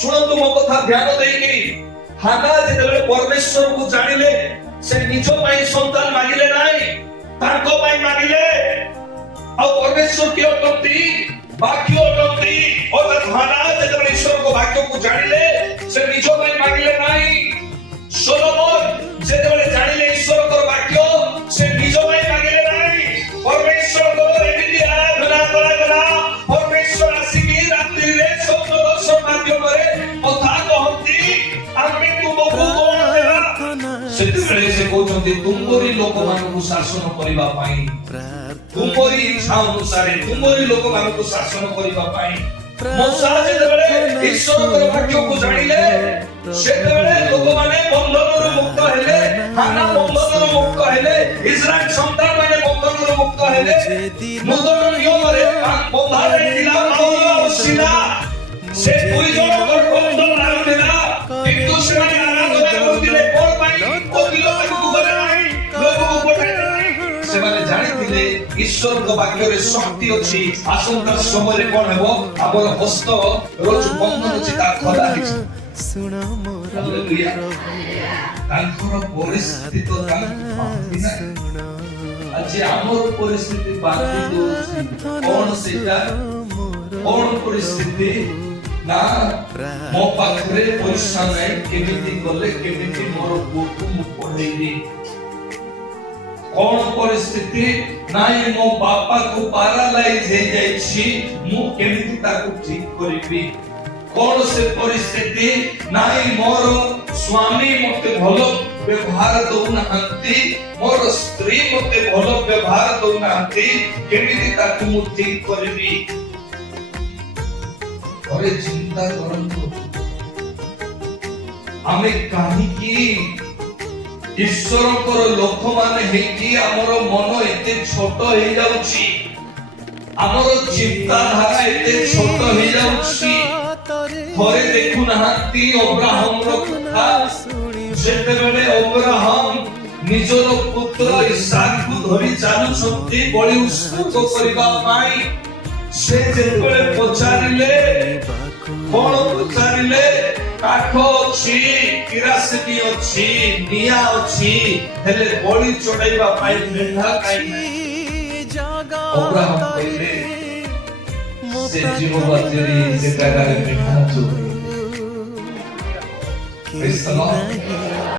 ଶୁଣନ୍ତୁ ମୋ କଥା ଧ୍ୟାନ ଦେଇକି। ହାନା ଯେତେବେଳେ ପରମେଶ୍ୱରକୁ ଜାଣିଲେ ସେ ନିଜ ପାଇଁ ସନ୍ତାନ ମାଗିଲେ ନାହିଁ, ତାଙ୍କ ପାଇଁ ମାଗିଲେ। ଆଉ ପରମେଶ୍ୱର କିଏ ଅଟନ୍ତି? ବାକ୍ୟ ଅଟନ୍ତି। ଅର୍ଥାତ୍ ହାନା ଯେତେବେଳେ ଈଶ୍ୱରଙ୍କ ବାକ୍ୟକୁ ଜାଣିଲେ ସେ ନିଜ ପାଇଁ ମାଗିଲେ ନାହିଁ। ସୋଲୋମନ ଯେତେବେଳେ ଜାଣିଲେ ଈଶ୍ୱରଙ୍କର ବାକ୍ୟ ସେ ନିଜ ପାଇଁ ମାଗିଲେ ନାହିଁ। ପରମେଶ୍ୱରଙ୍କର ଏମିତି ଆରାଧନା କରାଗଲା। ପରମେଶ୍ୱର ଆସିକି ରାତ୍ରିରେ ସ୍ୱପ୍ନ ଦର୍ଶନ ମାଧ୍ୟମରେ କଥା କହନ୍ତି, ଆମେ ତୁମକୁ କଣ ଦେବା? ସେତେବେଳେ ସେ କହୁଛନ୍ତି ତୁମରି ଲୋକମାନଙ୍କୁ ଶାସନ କରିବା ପାଇଁ, ତୁମରି ଇଚ୍ଛା ଅନୁସାରେ ତୁମରି ଲୋକମାନଙ୍କୁ ଶାସନ କରିବା ପାଇଁ। ମୋଶା ଯେତେବେଳେ ଈଶ୍ୱରଙ୍କର ବାକ୍ୟକୁ ଜାଣିଲେ ସେତେବେଳେ ଲୋକମାନେ ବନ୍ଧନରୁ ମୁକ୍ତ ହେଲେ, ହାନା ବନ୍ଧନରୁ ମୁକ୍ତ ହେଲେ, ଇସ୍ରାଏଲ ସନ୍ତାନମାନେ ବନ୍ଧନରୁ ମୁକ୍ତ ହେଲେ। ନୂତନ ନିୟମରେ ବନ୍ଧା ଯାଇଥିଲା ପାଉଲ ଆଉ ସିଲା। ସେ ଦୁଇ ଜଣଙ୍କର ବନ୍ଧନ ଲାଗୁଥିଲା, କିନ୍ତୁ ସେମାନେ ଆରାଧନା କରୁଥିଲେ କଣ ପାଇଁ? ଲୋକକୁ ଗଲେ ନାହିଁ, ଲୋକକୁ ପଠାଇଲେ ନାହିଁ। ସେମାନେ ଜାଣିଥିଲେ ଈଶ୍ୱରଙ୍କ ବାକ୍ୟରେ ଶକ୍ତି ଅଛି। ଆସନ୍ତା ସମୟରେ କଣ ହେବ? ଆମର ହସ୍ତ ରୋଜ ବନ୍ଧନ ଅଛି, ତା ଖୋଲା ହେଇଛି। ତାଙ୍କର ପରିସ୍ଥିତି ତ ଆଜି ଆମର ପରିସ୍ଥିତି ବାନ୍ତି ଦଉଛି। କଣ ସେଇଟା? କଣ ପରିସ୍ଥିତି? ନା ମୋ ପାଖରେ ପଇସା ନାହିଁ, କେମିତି ଗଲେ କେମିତି ମୋର ପୁଅକୁ ମୁଁ ପଢେଇବି? କଣ ପରିସ୍ଥିତି? ନାଇଁ ମୋ ବାପାକୁ ପାରାଲାଇଜ ହେଇଯାଇଛି, ମୁଁ କେମିତି ତାକୁ ଠିକ କରିବି? କଣ ସେ ପରିସ୍ଥିତି? ନାଇଁ ମୋର ସ୍ୱାମୀ ମତେ ଭଲ ବ୍ୟବହାର ଦଉନାହାନ୍ତି, ମୋର ସ୍ତ୍ରୀ ମତେ ଭଲ ବ୍ୟବହାର ଦଉନାହାନ୍ତି, କେମିତି ତାକୁ ମୁଁ ଠିକ କରିବି? ଘରେ ଚିନ୍ତା କରନ୍ତୁ, ଆମେ କାହିଁକି ଈଶ୍ୱରଙ୍କର ଲୋକମାନେ ହେଇକି ଆମର ମନ ଏତେ ଛୋଟ ହେଇଯାଉଛି, ଆମର ଚିନ୍ତାଧାରା ଏତେ ଛୋଟ ହେଇଯାଉଛି। ଘରେ ଦେଖୁନାହାନ୍ତି ଅବ୍ରାହମର କଥା, ଯେତେବେଳେ ଅବ୍ରାହମ ନିଜର ପୁତ୍ର ଇସାକକୁ ଧରି ଚାଲୁଛନ୍ତି ବଳି ଉତ୍ସର୍ଗ କରିବା ପାଇଁ, ସେ ଯେତେବେଳେ ପଚାରିଲେ, କଣ ପଚାରିଲେ? କାଠ ଅଛି, କିରାସିନି ଅଛି, ନିଆଁ ଅଛି, ହେଲେ ବଳି ଚଢାଇବା ପାଇଁ ମେଣ୍ଢା କାହିଁ ନାହିଁ? ଅବ୍ରାହମ କହିଲେ ସେ ଜୀବବାଦୀ ସେ ଜାଗାରେ ମେଣ୍ଢା ଚୋରି।